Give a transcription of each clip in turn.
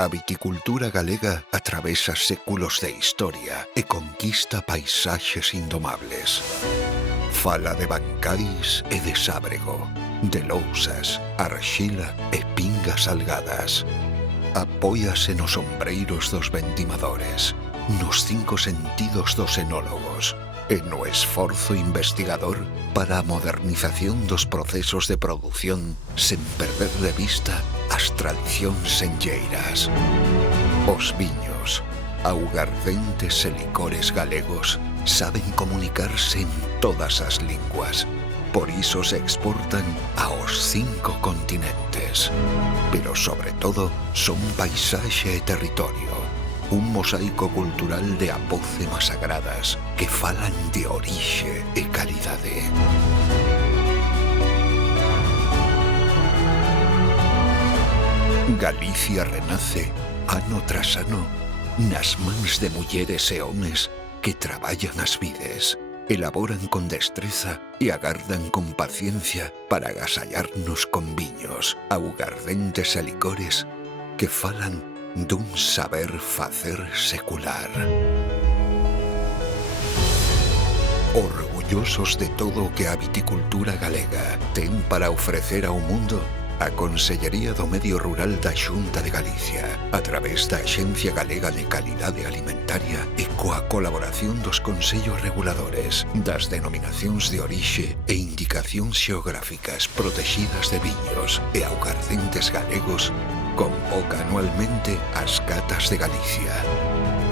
A viticultura galega atravesa séculos de historia e conquista paisaxes indomables. Fala de bancais e de sábrego, de lousas, arxila e pingas salgadas. Apóiase nos ombreiros dos ventimadores, nos 5 sentidos dos enólogos e no esforzo investigador para a modernización dos procesos de produción sen perder de vista as tradicións enlleiras. Os viños, augardentes e licores galegos saben comunicarse en todas as linguas. Por iso se exportan aos 5 continentes. Pero sobre todo son paisaxe e territorio, un mosaico cultural de apócemas sagradas que falan de orixe e calidade. Galicia renace, ano tras ano, nas mans de mulleres e homes que traballan as vides, elaboran con destreza e agardan con paciencia para agasallarnos con viños, augardentes e licores que falan dun saber facer secular. Orgullosos de todo o que a viticultura galega ten para ofrecer ao mundo, a Consellería do Medio Rural da Xunta de Galicia, a través da Axencia Galega de Calidade Alimentaria e coa colaboración dos Consellos Reguladores das Denominacións de Orixe e Indicacións Xeográficas Protexidas de Viños e Augardentes Galegos, convoca anualmente as Catas de Galicia.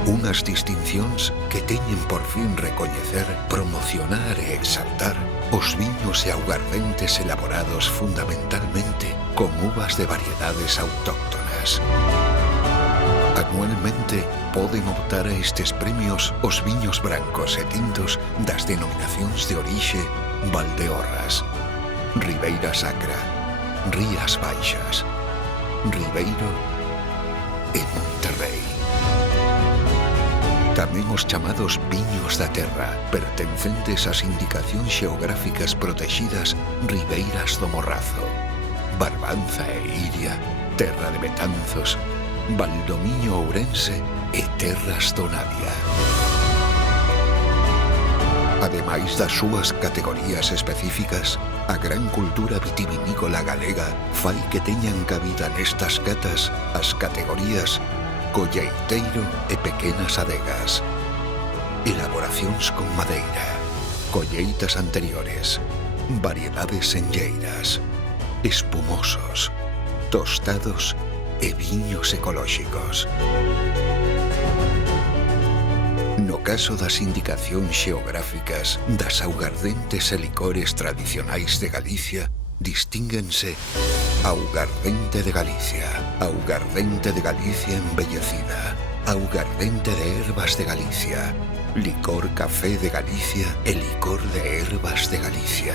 Unhas distincións que teñen por fin recoñecer, promocionar e exaltar os viños e augardentes elaborados fundamentalmente con uvas de variedades autóctonas. Anualmente poden optar a estes premios os viños brancos e tintos das denominacións de orixe Valdeorras, Ribeira Sacra, Rías Baixas, Ribeiro e Monterrei. Tamén os chamados viños da terra, pertencentes ás indicacións xeográficas protexidas Ribeiras do Morrazo, Barbanza e Iria, Terra de Betanzos, Valdomiño Ourense e Terras do Navia. Ademais das súas categorías específicas, a gran cultura vitivinícola galega fai que teñan cabida nestas catas as categorías colleiteiro e pequenas adegas, elaboracións con madeira, colleitas anteriores, variedades enlleiras, espumosos, tostados e viños ecolóxicos. No caso das indicacións xeográficas das augardentes e licores tradicionais de Galicia, distínguense augardente de Galicia, augardente de Galicia embellecida, augardente de Herbas de Galicia, licor café de Galicia e licor de Herbas de Galicia.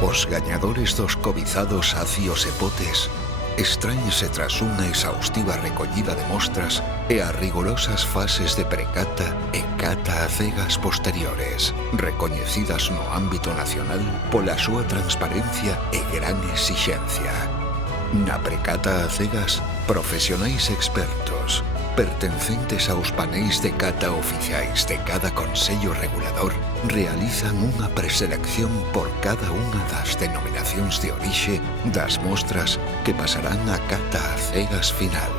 Os gañadores dos cobizados acios e potes extraense tras unha exhaustiva recollida de mostras e as rigorosas fases de precata e cata a cegas posteriores, recoñecidas no ámbito nacional pola súa transparencia e gran exixencia. Na precata a cegas, profesionais expertos, pertencentes aos paneis de cata oficiais de cada Consello Regulador, realizan unha preselección por cada unha das denominacións de orixe das mostras que pasarán a cata a cegas final.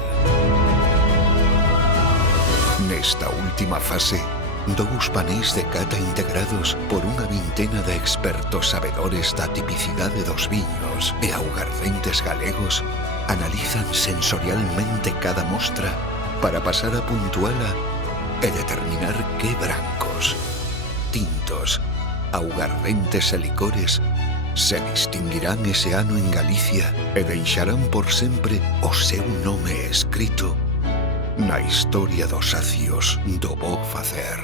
Nesta última fase, 2 paneis de cata integrados por unha vintena de expertos sabedores da tipicidade dos viños e augardentes galegos analizan sensorialmente cada mostra para pasar a puntuala e determinar que brancos, tintos, augardentes e licores se distinguirán ese ano en Galicia e deixarán por sempre o seu nome escrito na historia dos acios do bo facer.